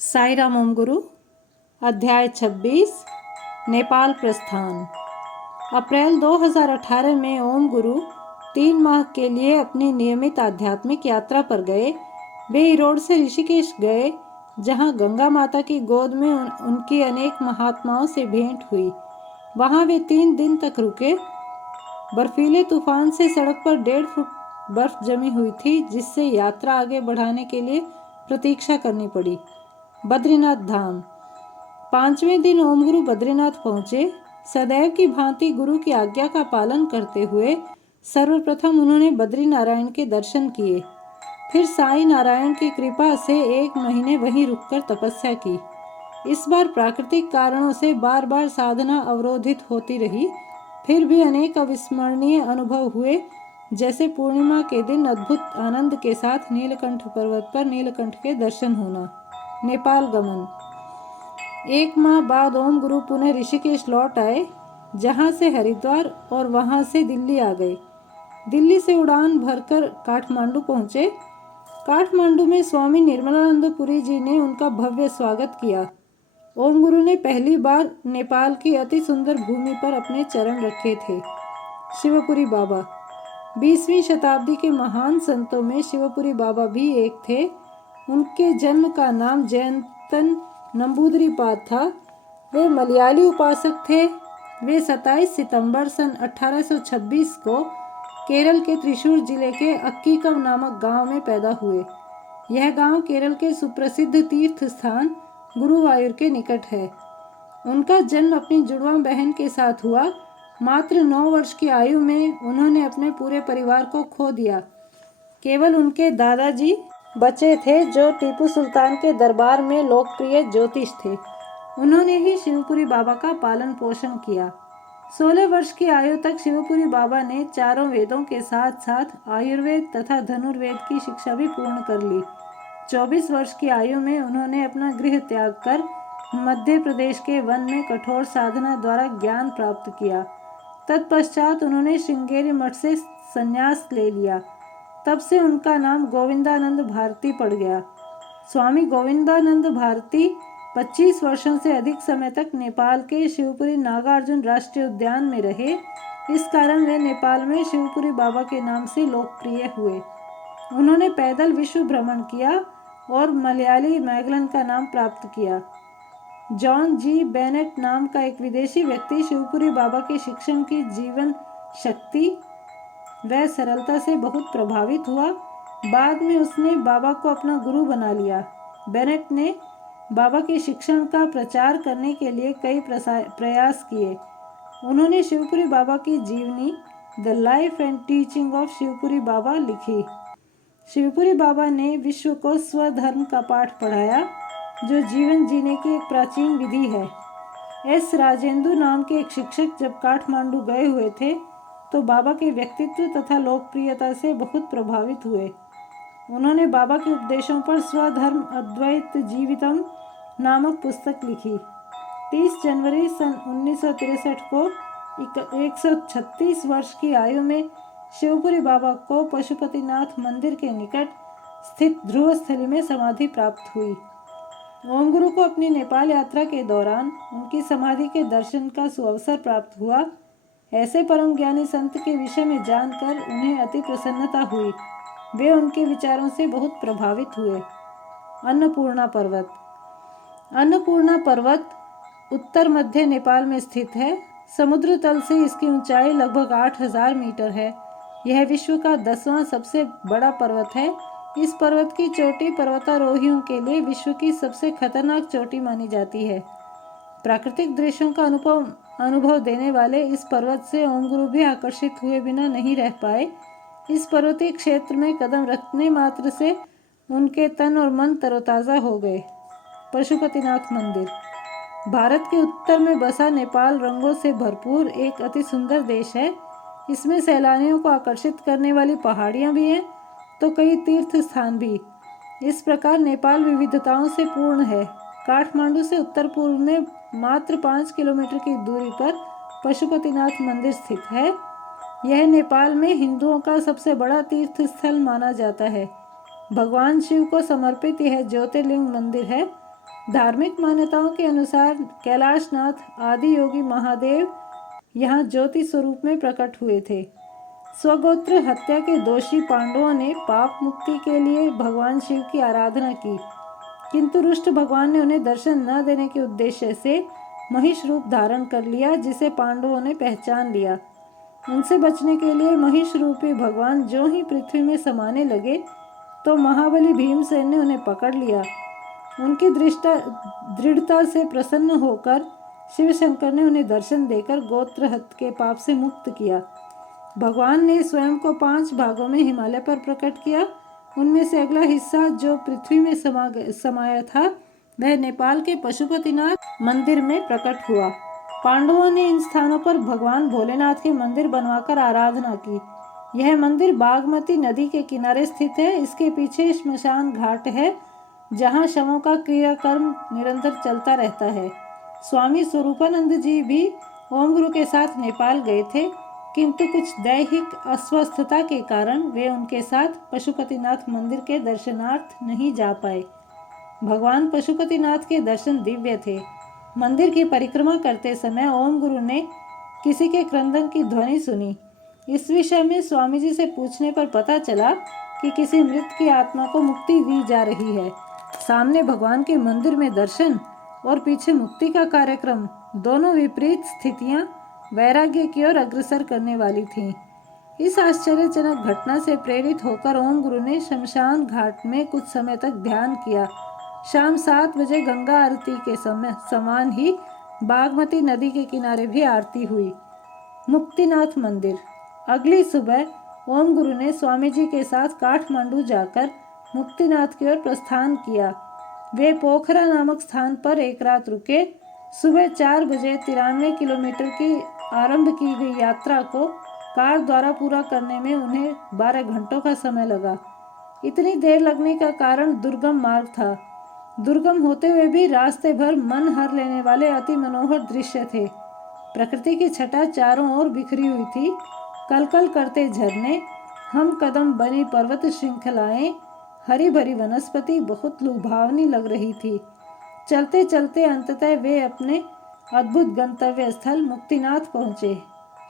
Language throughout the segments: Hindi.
साई राम ओम गुरु। अध्याय 26 नेपाल प्रस्थान। अप्रैल 2018 में ओम गुरु 3 माह के लिए अपनी नियमित आध्यात्मिक यात्रा पर गए। वे ईरोड से ऋषिकेश गए, जहां गंगा माता की गोद में उनकी अनेक महात्माओं से भेंट हुई। वहां वे 3 दिन तक रुके। बर्फीले तूफान से सड़क पर 1.5 फुट बर्फ जमी हुई थी, जिससे यात्रा आगे बढ़ाने के लिए प्रतीक्षा करनी पड़ी। बद्रीनाथ धाम। 5वें दिन ओम गुरु बद्रीनाथ पहुंचे। सदैव की भांति गुरु की आज्ञा का पालन करते हुए सर्वप्रथम उन्होंने बद्री नारायण के दर्शन किए। फिर साई नारायण की कृपा से 1 महीने वहीं रुककर तपस्या की। इस बार प्राकृतिक कारणों से बार बार साधना अवरोधित होती रही, फिर भी अनेक अविस्मरणीय अनुभव हुए। जैसे पूर्णिमा के दिन अद्भुत आनंद के साथ नीलकंठ पर्वत पर नीलकंठ के दर्शन होना। नेपाल गमन। 1 माह बाद ओम गुरु पुनः ऋषिकेश लौट आए, जहां से हरिद्वार और वहां से दिल्ली आ गए। दिल्ली से उड़ान भरकर काठमांडू पहुंचे। काठमांडू में स्वामी निर्मलानंद पुरी जी ने उनका भव्य स्वागत किया। ओम गुरु ने पहली बार नेपाल की अति सुंदर भूमि पर अपने चरण रखे थे। शिवपुरी बाबा। 20वीं शताब्दी के महान संतों में शिवपुरी बाबा भी एक थे। उनके जन्म का नाम जयंतन नंबूदरीपाद था। वे मलयाली उपासक थे। वे 27 सितंबर सन 1826 को केरल के त्रिशूर जिले के अक्कीकम नामक गांव में पैदा हुए। यह गांव केरल के सुप्रसिद्ध तीर्थ स्थान गुरुवायूर के निकट है। उनका जन्म अपनी जुड़वा बहन के साथ हुआ। मात्र 9 वर्ष की आयु में उन्होंने अपने पूरे परिवार को खो दिया। केवल उनके दादाजी बचे थे, जो टीपू सुल्तान के दरबार में लोकप्रिय ज्योतिष थे। उन्होंने ही शिवपुरी बाबा का पालन पोषण किया। 16 वर्ष की आयु तक शिवपुरी बाबा ने चारों वेदों के साथ साथ आयुर्वेद तथा धनुर्वेद की शिक्षा भी पूर्ण कर ली। 24 वर्ष की आयु में उन्होंने अपना गृह त्याग कर मध्य प्रदेश के वन में कठोर साधना द्वारा ज्ञान प्राप्त किया। तत्पश्चात उन्होंने श्रृंगेरी मठ से संन्यास ले लिया। तब से उनका नाम गोविंदानंद भारती पड़ गया। स्वामी गोविंदानंद भारती 25 वर्षों से अधिक समय तक नेपाल के शिवपुरी नागार्जुन राष्ट्रीय उद्यान में रहे। इस कारण वे नेपाल में शिवपुरी बाबा के नाम से लोकप्रिय हुए। उन्होंने पैदल विश्व भ्रमण किया और मलयाली मैगलन का नाम प्राप्त किया। जॉन जी बेनेट नाम का एक विदेशी व्यक्ति शिवपुरी बाबा के शिक्षण की जीवन शक्ति व सरलता से बहुत प्रभावित हुआ। बाद में उसने बाबा को अपना गुरु बना लिया। बेनेट ने बाबा के शिक्षण का प्रचार करने के लिए कई प्रयास किए। उन्होंने शिवपुरी बाबा की जीवनी the life and teaching of Shivpuri Baba लिखी। शिवपुरी बाबा ने विश्व को स्वधर्म का पाठ पढ़ाया, जो जीवन जीने की एक प्राचीन विधि है। एस राजेंदु नाम के एक शिक्षक जब काठमांडू गए हुए थे, तो बाबा के व्यक्तित्व तथा लोकप्रियता से बहुत प्रभावित हुए। उन्होंने बाबा के उपदेशों पर स्वधर्म अद्वैत जीवितम नामक पुस्तक लिखी। 30 जनवरी सन 1963 को 136 वर्ष की आयु में शिवपुरी बाबा को पशुपतिनाथ मंदिर के निकट स्थित ध्रुव स्थली में समाधि प्राप्त हुई। ओम गुरु को अपनी नेपाल यात्रा के दौरान उनकी समाधि के दर्शन का सुअवसर प्राप्त हुआ। ऐसे परम ज्ञानी संत के विषय में जानकर उन्हें अति प्रसन्नता हुई। वे उनके विचारों से बहुत प्रभावित हुए। अन्नपूर्णा पर्वत। अन्नपूर्णा पर्वत उत्तर मध्य नेपाल में स्थित है। समुद्र तल से इसकी ऊंचाई लगभग 8000 मीटर है। यह विश्व का 10वां सबसे बड़ा पर्वत है। इस पर्वत की चोटी पर्वतारोहियों के लिए विश्व की सबसे खतरनाक चोटी मानी जाती है। प्राकृतिक दृश्यों का अनुभव देने वाले इस पर्वत से ओम गुरु भी आकर्षित हुए बिना नहीं रह पाए। इस पर्वतीय क्षेत्र में कदम रखने मात्र से उनके तन और मन तरोताज़ा हो गए। पशुपतिनाथ मंदिर। भारत के उत्तर में बसा नेपाल रंगों से भरपूर एक अति सुंदर देश है। इसमें सैलानियों को आकर्षित करने वाली पहाड़ियाँ भी हैं, तो कई तीर्थ स्थान भी। इस प्रकार नेपाल विविधताओं से पूर्ण है। काठमांडू से उत्तर पूर्व में मात्र 5 किलोमीटर की दूरी पर पशुपतिनाथ मंदिर स्थित है। यह नेपाल में हिंदुओं का सबसे बड़ा तीर्थ स्थल माना जाता है। भगवान शिव को समर्पित यह ज्योतिर्लिंग मंदिर है। धार्मिक मान्यताओं के अनुसार कैलाशनाथ आदि योगी महादेव यहाँ ज्योति स्वरूप में प्रकट हुए थे। स्वगोत्र हत्या के दोषी पांडवों ने पाप मुक्ति के लिए भगवान शिव की आराधना की, किंतु रुष्ट भगवान ने उन्हें दर्शन न देने के उद्देश्य से महिष रूप धारण कर लिया, जिसे पांडवों ने पहचान लिया। उनसे बचने के लिए महिष रूपी भगवान जो ही पृथ्वी में समाने लगे तो महाबली भीमसेन ने उन्हें पकड़ लिया। उनकी दृढ़ता से प्रसन्न होकर शिव शंकर ने उन्हें दर्शन देकर गोत्र हत्या के पाप से मुक्त किया। भगवान ने स्वयं को 5 भागों में हिमालय पर प्रकट किया। उनमें से अगला हिस्सा जो पृथ्वी में समाया था वह नेपाल के पशुपतिनाथ मंदिर में प्रकट हुआ। पांडवों ने इन स्थानों पर भगवान भोलेनाथ के मंदिर बनवाकर आराधना की। यह मंदिर बागमती नदी के किनारे स्थित है। इसके पीछे श्मशान घाट है जहाँ शवों का क्रियाकर्म निरंतर चलता रहता है। स्वामी स्वरूपानंद जी भी ओम गुरु के साथ नेपाल गए थे, किंतु कुछ दैहिक अस्वस्थता के कारण वे उनके साथ पशुपतिनाथ मंदिर के दर्शनार्थ नहीं जा पाए। भगवान पशुपतिनाथ के दर्शन दिव्य थे। मंदिर की परिक्रमा करते समय ओम गुरु ने किसी के क्रंदन की ध्वनि सुनी। इस विषय में स्वामी जी से पूछने पर पता चला कि किसी मृत की आत्मा को मुक्ति दी जा रही है। सामने भगवान के मंदिर में दर्शन और पीछे मुक्ति का कार्यक्रम, दोनों विपरीत स्थितियां वैराग्य की ओर अग्रसर करने वाली थीं। इस आश्चर्यजनक घटना से प्रेरित होकर ओम गुरु ने शमशान घाट में कुछ समय तक ध्यान किया। शाम 7 बजे गंगा आरती के समान ही बागमती नदी के किनारे भी आरती हुई। मुक्तिनाथ मंदिर। अगली सुबह ओम गुरु ने स्वामी जी के साथ काठमांडू जाकर मुक्तिनाथ की ओर प्रस्थान किया। वे पोखरा नामक स्थान पर एक रात रुके। सुबह 4 बजे 93 किलोमीटर की आरंभ की गई यात्रा को कार द्वारा पूरा करने में उन्हें 12 घंटों का समय लगा। इतनी देर लगने का कारण दुर्गम मार्ग था। दुर्गम होते हुए भी रास्ते भर मन हर लेने वाले अति मनोहर दृश्य थे। प्रकृति की छटा चारों ओर बिखरी हुई थी। कलकल करते झरने, हम कदम बनी पर्वत श्रृंखलाएं, हरी भरी वनस्पति बहुत लुभावनी लग रही थी। चलते चलते अंततः वे अपने अद्भुत गंतव्य स्थल मुक्तिनाथ पहुँचे।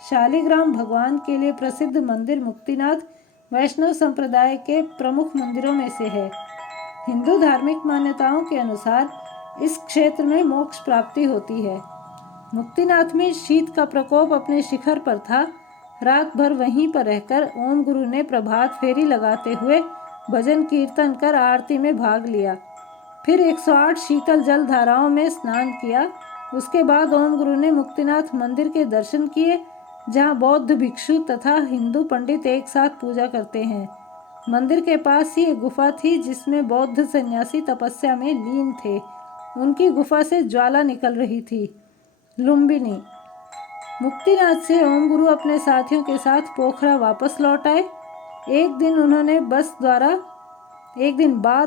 शालिग्राम भगवान के लिए प्रसिद्ध मंदिर मुक्तिनाथ वैष्णव संप्रदाय के प्रमुख मंदिरों में से है। हिंदू धार्मिक मान्यताओं के अनुसार इस क्षेत्र में मोक्ष प्राप्ति होती है। मुक्तिनाथ में शीत का प्रकोप अपने शिखर पर था। रात भर वहीं पर रहकर ओम गुरु ने प्रभात फेरी लगाते हुए भजन कीर्तन कर आरती में भाग लिया। फिर 108 शीतल जल धाराओं में स्नान किया। उसके बाद ओम गुरु ने मुक्तिनाथ मंदिर के दर्शन किए, जहाँ बौद्ध भिक्षु तथा हिंदू पंडित एक साथ पूजा करते हैं। मंदिर के पास ही एक गुफा थी जिसमें बौद्ध सन्यासी तपस्या में लीन थे। उनकी गुफा से ज्वाला निकल रही थी। लुम्बिनी। मुक्तिनाथ से ओम गुरु अपने साथियों के साथ पोखरा वापस लौट आए। एक दिन बाद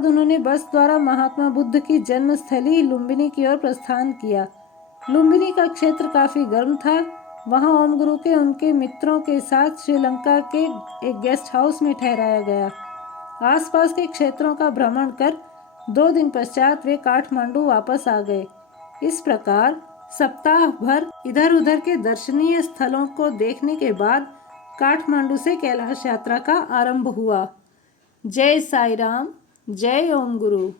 उन्होंने बस द्वारा महात्मा बुद्ध की जन्मस्थली लुम्बिनी की ओर प्रस्थान किया। लुम्बिनी का क्षेत्र काफी गर्म था। वहां ओम गुरु के उनके मित्रों के साथ श्रीलंका के एक गेस्ट हाउस में ठहराया गया। आसपास के क्षेत्रों का भ्रमण कर 2 दिन पश्चात वे काठमांडू वापस आ गए। इस प्रकार सप्ताह भर इधर उधर के दर्शनीय स्थलों को देखने के बाद काठमांडू से कैलाश यात्रा का आरंभ हुआ। जय साई राम, जय ओम गुरु।